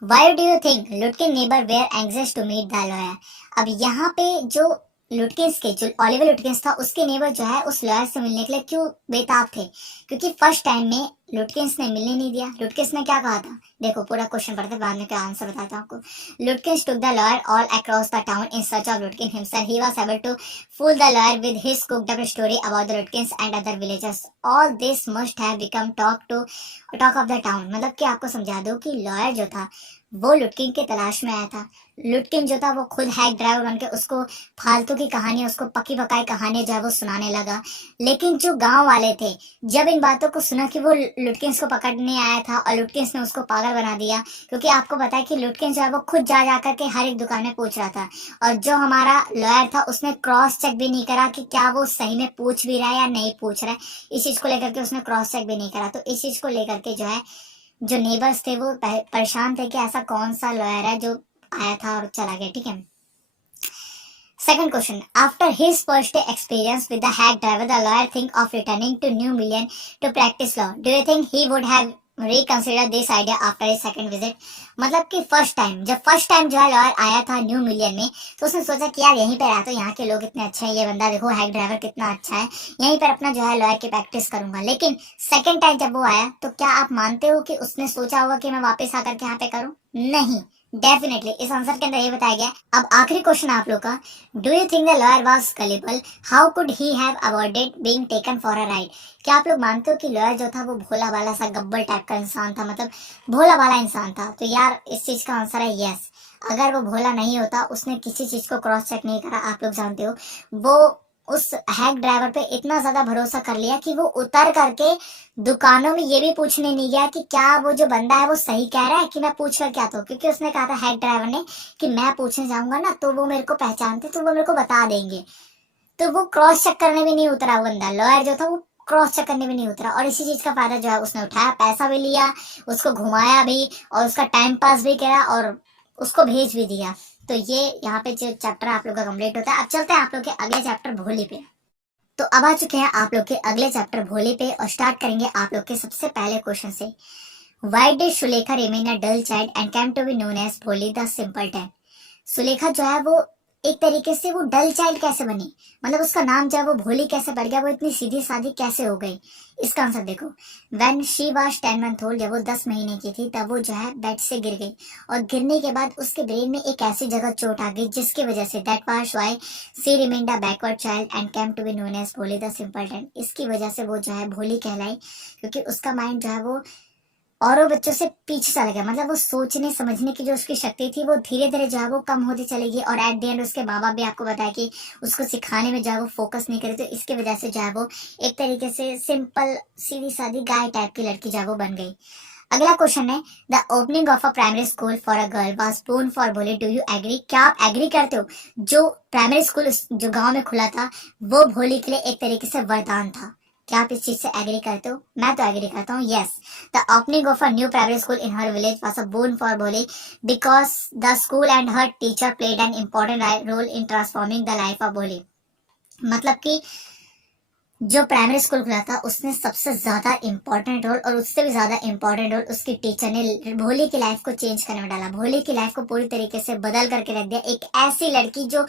why do you think Lutkin neighbour were anxious to meet the lawyer. अब यहाँ पे जो लुटकिंस के, जो ओलिवर लुटकिंस था, उसके नेबर जो है उस लॉयर से मिलने के लिए क्यों बेताब थे? क्योंकि फर्स्ट टाइम में लुटकिंस ने मिलने नहीं दिया। लुटकिंस ने क्या कहा था, देखो पूरा क्वेश्चन पढ़ते बाद में क्या आंसर बताता हूँ आपको। Lutkins took the lawyer all across the town in search of Lutkin himself. He was able to fool the lawyer with his cooked up story about the Lutkins and other villagers. All this must have become talk of the town. मतलब कि आपको समझा दो कि lawyer जो था वो लुटकिन के तलाश में आया था। लुटकिन जो था वो खुद हैक ड्राइवर बनके उसको फालतू की कहानी, उसको पकी पकाई कहानी जो है वो सुनाने लगा। लेकिन जो गांव वाले थे, जब इन बातों को सुना कि वो लुटकिंस को पकड़ने आया था और लुटकिंस ने उसको पागल बना दिया, क्योंकि आपको पता है कि लुटकिंस जो है वो खुद जा जा करके हर एक दुकान में पूछ रहा था। और जो हमारा लॉयर था उसने क्रॉस चेक भी नहीं करा कि क्या वो सही में पूछ भी रहा है या नहीं पूछ रहा है। इस चीज को लेकर के उसने क्रॉस चेक भी नहीं करा। तो इस चीज को लेकर के जो है जो नेबर्स थे वो परेशान थे कि ऐसा कौन सा लॉयर है जो आया था और चला गया। ठीक है, second question, after his first day experience with the hack driver the lawyer think of returning to New Mullion to practice law. Do you think he would have reconsider this idea after his second visit. मतलब कि first time, जब first time जो है lawyer आया था new million में, तो उसने सोचा कि यार यहीं पर आया तो यहाँ के लोग इतने अच्छे हैं, ये बंदा देखो हैक ड्राइवर कितना अच्छा है, यहीं पर अपना जो है लॉयर की प्रैक्टिस करूंगा। लेकिन सेकंड टाइम जब वो आया तो क्या आप मानते हो कि उसने सोचा होगा कि मैं वापस आकर के यहाँ पे करूं? नहीं, डेफिनेटली इस आंसर के अंदर ये बताया गया। अब आखिरी क्वेश्चन आप लोग का, do you think the lawyer was gullible, how could he have avoided being taken for a ride. क्या आप लोग मानते हो कि लॉयर जो था वो भोला भाला सा गब्बर टाइप का इंसान था, मतलब भोला भाला इंसान था? तो यार इस चीज का आंसर है यस। अगर वो भोला नहीं होता, उसने किसी चीज को क्रॉस चेक नहीं करा, आप लोग जानते हो, वो उस हैक ड्राइवर पे इतना ज्यादा भरोसा कर लिया कि वो उतर करके दुकानों में ये भी पूछने नहीं गया कि क्या वो जो बंदा है वो सही कह रहा है कि मैं पूछ कर क्या तो, क्योंकि उसने कहा था हैक ड्राइवर ने कि मैं पूछने जाऊंगा ना तो वो मेरे को पहचानते, तो वो मेरे को बता देंगे। तो वो क्रॉस चेक करने भी नहीं उतरा, वो बंदा लॉयर जो था वो क्रॉस चेक करने भी नहीं उतरा। और इसी चीज का फायदा जो है उसने उठाया, पैसा भी लिया, उसको घुमाया भी और उसका टाइम पास भी किया और उसको भेज भी दिया। तो ये यहाँ पे जो चैप्टर आप लोग का कंप्लीट होता है। अब चलते हैं आप लोग के अगले चैप्टर भोली पे। तो अब आ चुके हैं आप लोग के अगले चैप्टर भोली पे और स्टार्ट करेंगे आप लोग के सबसे पहले क्वेश्चन से। Why did Sulekha remain a dull child and came to be known as Bholi the simpleton. Sulekha जो है वो एक तरीके से वो डल चाइल्ड कैसे बनी, मतलब उसका नाम जो है वो भोली कैसे पड़ गया, वो इतनी सीधी सादी कैसे हो गई? इसका आंसर देखो, when she was 10 month old, जब वो 10 महीने की थी तब वो जो है बेड से गिर गई और गिरने के बाद उसके ब्रेन में एक ऐसी जगह चोट आ गई जिसकी वजह से that was why she remained a backward child and came to be known as Bholi the simpleton. इसकी वजह से वो जो है भोली कहलाई, क्योंकि उसका माइंड जो है वो औरों बच्चों से पीछे चला गया, मतलब वो सोचने समझने की जो उसकी शक्ति थी वो धीरे धीरे जो है वो कम होती चलेगी। और एट द एंड उसके माँ बाप भी आपको बताया कि उसको सिखाने में जो है वो फोकस नहीं करे, तो इसकी वजह से जो है वो एक तरीके से सिंपल सीधी सादी गाय टाइप की लड़की जो है वो बन गई। अगला क्वेश्चन है, the opening of a primary school for a girl was born for Bholi, do you agree. क्या आप एग्री करते हो जो प्राइमरी स्कूल जो गांव में खुला था वो भोली के लिए एक तरीके से वरदान था? क्या आप इस चीज से एग्री करते हो? मैं तो एग्री करता हूँ, yes. The opening of a new primary school in her village was a boon for Bholi because the school and her teacher played an important role in transforming the life of Bholi. मतलब कि जो primary school खुला था उसने सबसे ज्यादा important role, और उससे भी ज्यादा इंपॉर्टेंट रोल उसकी टीचर ने भोली की लाइफ को चेंज करने में डाला। भोली की लाइफ को पूरी तरीके से बदल करके रख दिया। एक ऐसी लड़की जो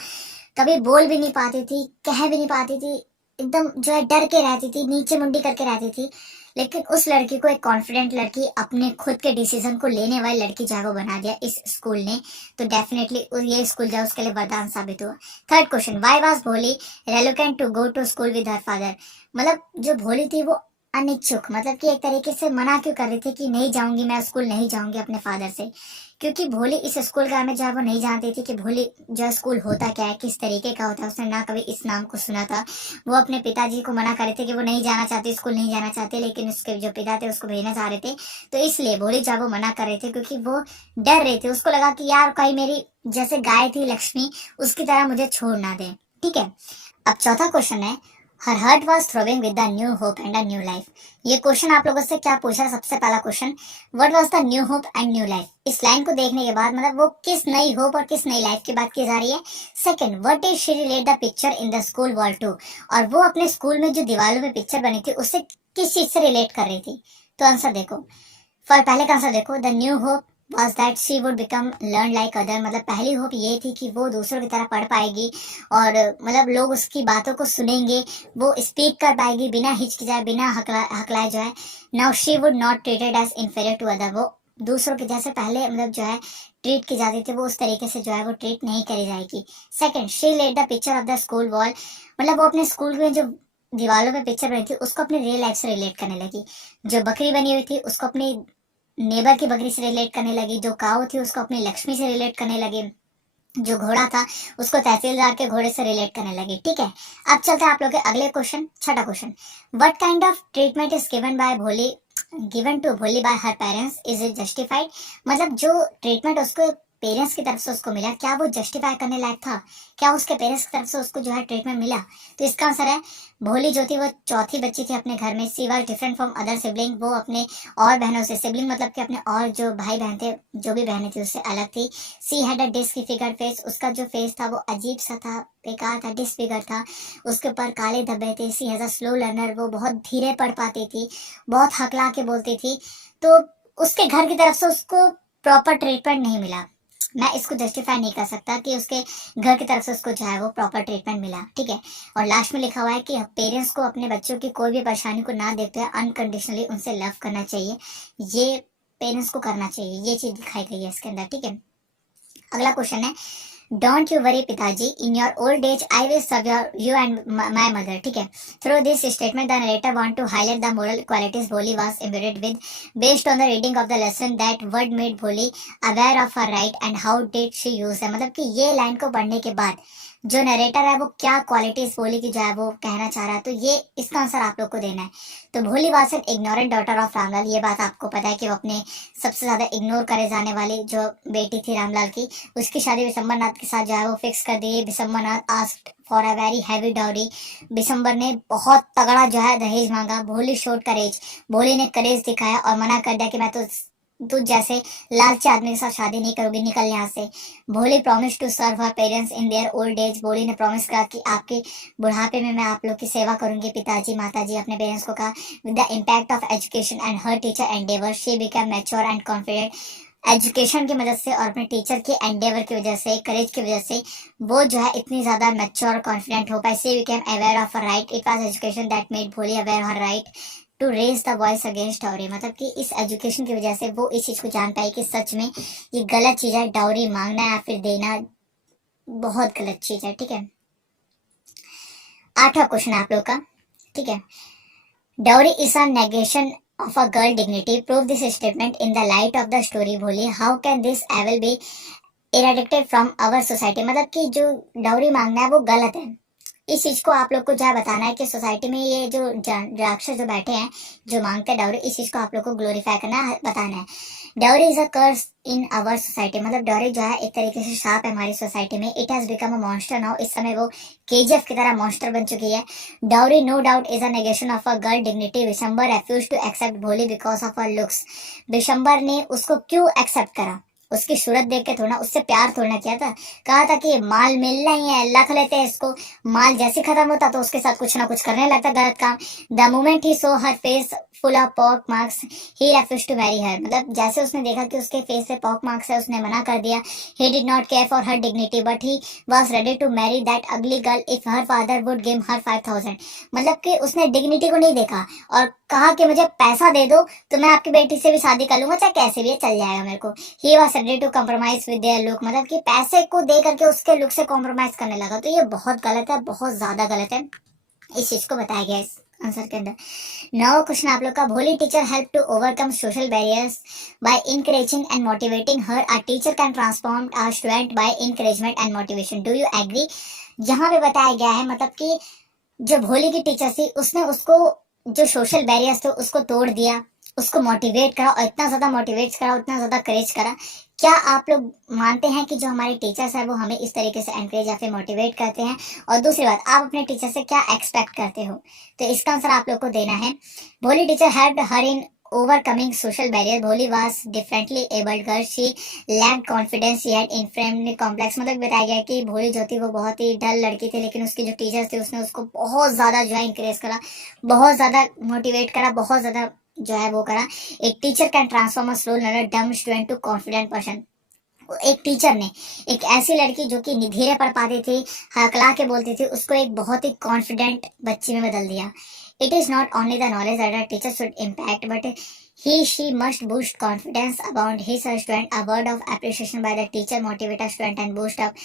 कभी बोल भी नहीं पाती थी, कह भी नहीं पाती थी, एकदम जो है डर के रहती थी, नीचे मुंडी करके रहती थी। लेकिन उस लड़की को, एक कॉन्फिडेंट लड़की, अपने खुद के डिसीजन को लेने वाली लड़की जो है वो बना दिया इस स्कूल ने। तो डेफिनेटली ये स्कूल जो है उसके लिए वरदान साबित हुआ। Third question, why was Bholi reluctant to go to school with her father. मतलब जो भोली थी वो अनिच्छुक, मतलब कि एक तरीके से मना क्यों कर रही थी कि नहीं जाऊंगी, मैं स्कूल नहीं जाऊंगी अपने फादर से। क्योंकि भोली इस स्कूल के बारे में जो है वो नहीं जानती थी कि भोली जो स्कूल होता क्या है, किस तरीके का होता है, उसने ना कभी इस नाम को सुना था। वो अपने पिताजी को मना कर रहे थे कि वो नहीं जाना चाहती, स्कूल नहीं जाना चाहते, लेकिन उसके जो पिता थे उसको भेजना चाह रहे थे। तो इसलिए भोली जो है वो मना कर रहे थे, क्योंकि वो डर रहे थे। उसको लगा कि यार कहीं मेरी जैसे गाय थी लक्ष्मी, उसकी तरह मुझे छोड़ ना दे। ठीक है, अब चौथा क्वेश्चन है, her heart was throwing with the new hope and a new life. ये क्वेश्चन आप लोगों से क्या पूछा है? सबसे पहला question, what was the new hope and new life. इस लाइन को देखने के बाद मतलब वो किस नई होप और किस नई लाइफ की बात की जा रही है। Second, what did she relate the picture in the school wall to. और वो अपने स्कूल में जो दीवारों में पिक्चर बनी थी उससे किस चीज से रिलेट कर रही थी। तो आंसर देखो, फॉर पहले का आंसर देखो, the new hope was that she would become learn like other। मतलब पहली होप ये थी कि वो दूसरों की तरह पढ़ पाएगी और मतलब लोग उसकी बातों को सुनेंगे, वो स्पीक कर पाएगी बिना हिचकिचाए, बिना हकलाए जो है। Now she would not treated as inferior to other. वो दूसरों के जैसे पहले मतलब जो है ट्रीट की जाती थी, वो उस तरीके से जो है वो ट्रीट नहीं करी जाएगी। Second, she led the picture of the school wall. मतलब वो अपने स्कूल में जो दीवारों पे पिक्चर बनी थी उसको अपने रियल लाइफ से रिलेट करने लगी। जो बकरी बनी हुई थी उसको अपनी नेबर की बकरी से रिलेट करने लगी, जो काऊ थी उसको अपनी लक्ष्मी से रिलेट करने लगी, जो घोड़ा था उसको तहसीलदार के घोड़े से रिलेट करने लगी। ठीक है, अब चलते हैं आप लोग के अगले क्वेश्चन, छठा question, what kind of treatment is given by भोली, गिवन टू भोली bye her parents, is it justified. मतलब जो ट्रीटमेंट उसको पेरेंट्स की तरफ से उसको मिला, क्या वो जस्टिफाई करने लायक था? क्या उसके पेरेंट्स की तरफ से उसको जो है ट्रीटमेंट मिला? तो इसका आंसर है, भोली जो थी वो चौथी बच्ची थी अपने घर में। She was different from other sibling. वो अपने और बहनों से, सिबलिंग मतलब कि अपने और जो भाई बहन थे, जो भी बहनें थी उससे अलग थी। She had a disfigured face. उसका जो फेस था वो अजीब सा था, बेकार था, डिसफिगर था। उसके ऊपर काले धब्बे थे। सी हैज अ स्लो लर्नर। वो बहुत धीरे पढ़ पाती थी, बहुत हकला के बोलती थी। तो उसके घर की तरफ से उसको प्रॉपर ट्रीटमेंट नहीं मिला। मैं इसको जस्टिफाई नहीं कर सकता कि उसके घर की तरफ से उसको जो है वो प्रॉपर ट्रीटमेंट मिला। ठीक है, और लास्ट में लिखा हुआ है कि पेरेंट्स को अपने बच्चों की कोई भी परेशानी को ना देखते हुए अनकंडीशनली उनसे लव करना चाहिए। ये पेरेंट्स को करना चाहिए, ये चीज दिखाई गई है इसके अंदर। ठीक है, अगला क्वेश्चन है, डोंट यू वरी पिताजी, in your old age I will serve you and my mother. ठीक है, through this statement the narrator want to highlight the moral qualities Bholi was embedded with, based on the reading of the lesson that word made Bholi aware of her right and how did she use है। मतलब कि ये line को पढ़ने के बाद जो narrator है वो क्या क्वालिटीज भोली की जो है वो कहना चाह रहा है, तो ये इसका आंसर आप लोग को देना है। तो भोली was an ignorant daughter of Ramlal. ये बात आपको पता है कि वो अपने सबसे ज्यादा इग्नोर करे जाने वाली जो बेटी थी रामलाल की, उसकी शादी बिशंबर नाथ के साथ जो है वो फिक्स कर दी। Bishambar Nath asked for a very heavy dowry. Bishambar ने बहुत तगड़ा जो है दहेज मांगा। भोली शोड करेज। भोली ने करेज दिखाया और मना कर दिया कि मैं तो तू जैसे लालची आदमी के साथ शादी नहीं करोगी, निकल यहाँ से। Bholi promise to serve her parents in their old age. Bholi ने प्रॉमिस करा कि आपके बुढ़ापे में मैं आप लोग की सेवा करूंगी। पिताजी माताजी अपने पेरेंट्स को कहा, with the impact of education and her teacher Endeavour she become mature and confident. Education की मदद से और अपने टीचर के एंडेवर की वजह से, करेज की वजह से वो जो है इतनी ज्यादा मैच्योर और कॉन्फिडेंट हो पाई। She became aware of her right. It was education that made Bholi aware her right to raise the voice against dowry. मतलब कि इस एजुकेशन की वजह से वो इस चीज को जान पाई कि सच में ये गलत चीज है, डाउरी मांगना या फिर देना बहुत गलत चीज है। ठीक है, आठवां क्वेश्चन आप लोग का। ठीक है, dowry is a negation of a girl dignity. Prove this statement in the light of the story भोली. How can this evil be eradicated from our society? मतलब कि जो डाउरी मांगना है वो गलत है। इस चीज को आप लोग को क्या बताना है कि सोसाइटी में ये जो राक्षस जो बैठे हैं जो मांगते हैं डाउरी, इस चीज को आप लोग को ग्लोरीफाई करना है, बताना है। Dowry is a curse in our society. मतलब डाउरी जो है एक तरीके से शाप है हमारी सोसाइटी में। It has become a monster now. इस समय वो केजीएफ की तरह मॉन्स्टर बन चुकी है। Dowry no doubt is a negation of a girl dignity. Bishambar refuse to accept Bholi because of her looks. Bishambar ने उसको क्यों एक्सेप्ट करा? उसकी सूरत देख के थोड़ा, उससे प्यार थोड़ा किया था। कहा था कि माल मिलना ही है, रख लेते हैं इसको। माल जैसे खत्म होता तो उसके साथ कुछ ना कुछ करने लगता गलत काम। The moment he saw her face full of pock marks he refuse to marry her, मतलब जैसे उसने देखा कि उसके फेस से पॉक मार्क्स है, उसने मना कर दिया। He did not care for her dignity but he was ready to marry that ugly girl if her father would give her 5,000। मतलब कि उसने डिग्निटी को नहीं देखा और कहा कि मुझे पैसा दे दो तो मैं आपकी बेटी से भी शादी कर लूंगा, चाहे कैसे भी चल जाएगा मेरे को। He was ready to compromise with their look, मतलब कि पैसे को दे करके उसके लुक से कॉम्प्रोमाइज करने लगा। तो ये बहुत गलत है, बहुत ज्यादा गलत है। इस चीज को बताया गया इस आंसर के अंदर। नौ क्वेश्चन आप लोग का, Bholi teacher help to overcome social barriers by encouraging and motivating her. A teacher can transform a student by encouragement and motivation, do you agree. जहां पे बताया गया है मतलब कि जो भोली की टीचर थी उसने उसको जो सोशल बैरियर्स थे उसको तोड़ दिया, उसको मोटिवेट करा, और इतना ज्यादा मोटिवेट करा, उतना ज्यादा करेज करा। क्या आप लोग मानते हैं कि जो हमारे टीचर्स है वो हमें इस तरीके से एनकरेज या फिर मोटिवेट करते हैं। और दूसरी बात, आप अपने टीचर से क्या एक्सपेक्ट करते हो। तो इसका आंसर आप लोग को देना है। भोली teacher helped her in overcoming social barrier. Bholi was differently abled girl. She lacked confidence. She had infirmary complex. मतलब बताया गया कि भोली जो थी वो बहुत ही डल लड़की थी, लेकिन उसकी जो टीचर्स थे उसने उसको बहुत ज्यादा जो है इंकरेज करा, बहुत ज्यादा मोटिवेट करा, बहुत ज्यादा जो है वो करा। एक teacher can transform a slow learner डम स्टूडेंट टू कॉन्फिडेंट पर्सन। एक टीचर ने एक ऐसी लड़की जो कि धीरे पढ़ पाती थी, हकला के बोलती थी, उसको एक बहुत ही कॉन्फिडेंट बच्ची में बदल दिया। It is not only the knowledge that a teacher should impact but he she must boost confidence about his or student. A word of appreciation by the teacher motivate a student and boost up,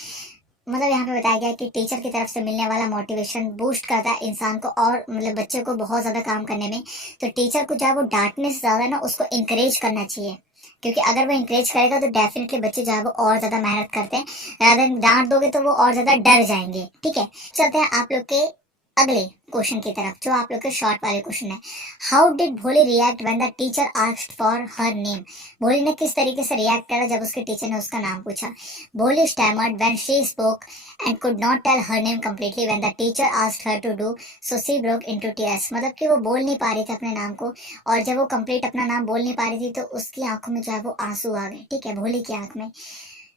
मतलब यहाँ पे बताया गया है कि teacher की तरफ से मिलने वाला मोटिवेशन बूस्ट करता है इंसान को और मतलब बच्चे को बहुत ज्यादा काम करने में। तो टीचर को जो है वो डांटने से ज्यादा ना उसको इंकरेज करना चाहिए, क्योंकि अगर वो इंकरेज करेगा तो डेफिनेटली बच्चे जो है वो और ज्यादा मेहनत करते हैं। अगर डांट दोगे तो वो और ज्यादा डर जाएंगे। ठीक है, चलते हैं आप लोग के अगले क्वेश्चन की तरफ, जो आप लोग के शॉर्ट वाले क्वेश्चन है। हाउ डिड भोली react when the teacher asked for her name. भोली ने किस तरीके से रिएक्ट करा जब उसके टीचर ने उसका नाम पूछा। भोली stammered when she spoke and could not tell her name completely when the teacher asked her to do so she broke into tears। मतलब कि वो बोल नहीं पा रही थी अपने नाम को, और जब वो कंप्लीट अपना नाम बोल नहीं पा रही थी तो उसकी आंखों में जो है वो आंसू आ गए। ठीक है, भोली की आंख में।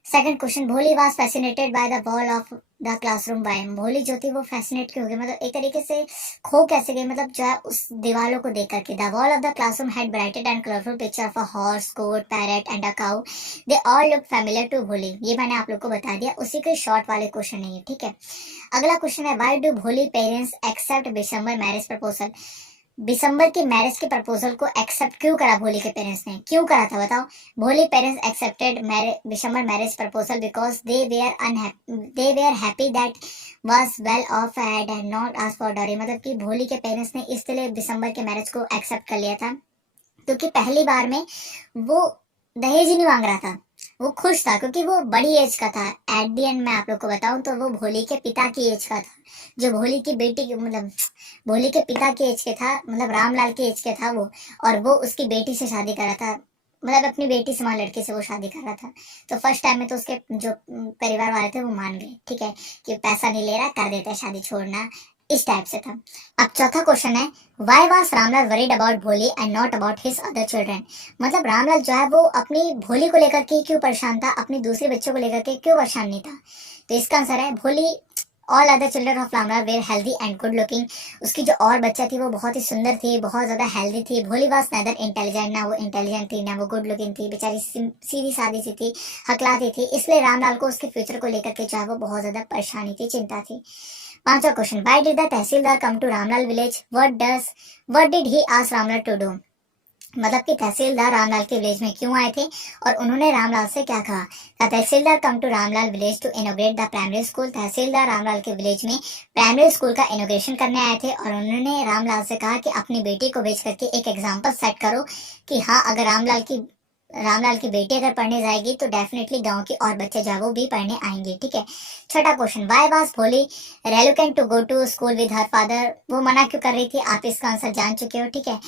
Second question, Bholi was fascinated by the wall of the classroom by. Bholi जो थी वो फैसिनेट क्यों हो गई, मतलब एक तरीके से खो कैसे गई, मतलब जो है उस दीवारों को देख करके। The wall of the classroom had brighted and colourful picture of a horse, goat, parrot and a cow. They all look familiar to Bholi. ये मैंने आप लोग को बता दिया, उसी के शॉर्ट वाले क्वेश्चन है ये। ठीक है, अगला क्वेश्चन है, why do Bholi parents accept Bishambar marriage proposal. दिसंबर की मैरिज के प्रपोजल को एक्सेप्ट क्यों करा भोली के पेरेंट्स ने, क्यों करा था बताओ। Bholi parents accepted Bishamber marriage proposal because they were happy that was well off had not asked for dowry. मतलब कि भोली के पेरेंट्स ने इसलिए दिसंबर के मैरिज को एक्सेप्ट कर लिया था क्योंकि पहली बार में वो दहेज ही नहीं मांग रहा था, वो खुश था क्योंकि वो बड़ी एज का था। एट दी एंड मैं आप लोग को बताऊं तो वो भोली के पिता की एज का था, जो भोली की बेटी की मतलब भोली के पिता की एज के था, मतलब रामलाल की एज के था वो। और वो उसकी बेटी से शादी कर रहा था, मतलब अपनी बेटी समान लड़के से वो शादी कर रहा था। तो फर्स्ट टाइम में तो उसके जो परिवार वाले थे वो मान गए, ठीक है, कि पैसा नहीं ले रहा, कर देता है शादी, छोड़ना, इस टाइप से था। अब चौथा क्वेश्चन है, why was Ramlal worried about Bholi and not about his other children. मतलब रामलाल जो है वो अपनी भोली को लेकर के क्यों परेशान था, अपनी दूसरे बच्चों को लेकर के क्यों परेशान नहीं था। तो इसका आंसर है, Bholi all other children of Ramlal were healthy and good looking. उसकी जो और बच्चा थी वो बहुत ही सुंदर थी, बहुत ज्यादा हेल्दी थी। भोली वाज नेदर इंटेलिजेंट, ना वो इंटेलिजेंट थी ना वो गुड लुकिंग थी, बेचारी सीधी सादी सी थी, हकलाती थी। इसलिए रामलाल को उसके फ्यूचर को लेकर के जो है वो बहुत ज्यादा परेशानी थी, चिंता थी। पांचवा question, why did the tehsildar come to Ramlal village, what did he ask Ramlal to do. मतलब कि तहसीलदार रामलाल के विलेज में क्यों आए थे और उन्होंने रामलाल से क्या कहा। The tehsildar come to Ramlal village to inaugurate the primary school. Tehsildar Ramlal के विलेज में प्राइमरी स्कूल का इनोग्रेशन करने आए थे और उन्होंने रामलाल से कहा कि अपनी बेटी को भेज करके एक एग्जाम्पल सेट करो कि हाँ, अगर रामलाल की बेटी अगर पढ़ने जाएगी तो डेफिनेटली गांव के और बच्चे जो है वो भी पढ़ने आएंगे। ठीक है, छठा question, why was Bholi reluctant to go to school with her father. वो मना क्यों कर रही थी, आप इसका आंसर जान चुके हो। ठीक है,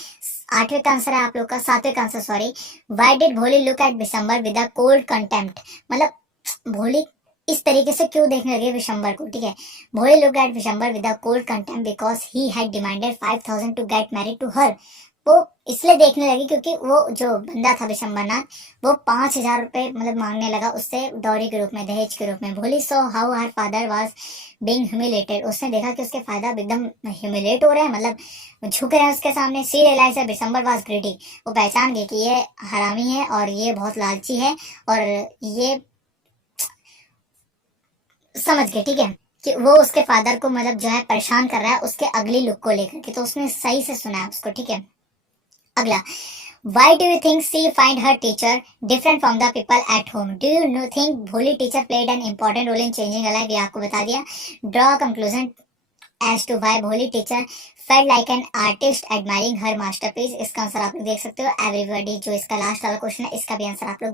आठवें का आंसर है आप लोग का, सातवें का आंसर सॉरी, व्हाई डिड भोली look at Bishamber with a cold contempt. मतलब भोली इस तरीके से क्यों देखने लगे विशंबर को। ठीक है, Bholi look at Bishamber with a cold contempt because he had demanded 5,000 to get married to her. वो इसलिए देखने लगी क्योंकि वो जो बंदा था विशंबरनाथ, वो 5,000 रुपए मतलब मांगने लगा उससे डॉरी के रूप में, दहेज के रूप में। भोली so how her father was being humiliated, उसने देखा कि उसके फादर एकदम ह्यूमिलेट हो रहे हैं, मतलब झुक रहे हैं उसके सामने। सी रियलाइज विशंबर वाज ग्रीडी, वो पहचान गई कि ये हरामी है और ये बहुत लालची है, और ये समझ गए, ठीक है, कि वो उसके फादर को मतलब जो है परेशान कर रहा है उसके अगली लुक को लेकर के। तो उसने सही से सुना है उसको, ठीक है। अगला, why do you think she find her teacher different from the people at home? Do you know think भोली teacher played an important role in changing her life? ये आपको बता दिया। Draw a conclusion as to why भोली teacher felt like an artist admiring her masterpiece। इसका answer आप लोग देख सकते हो। एवरीबॉडी, जो इसका लास्ट वाला क्वेश्चन है इसका भी आंसर आप लोग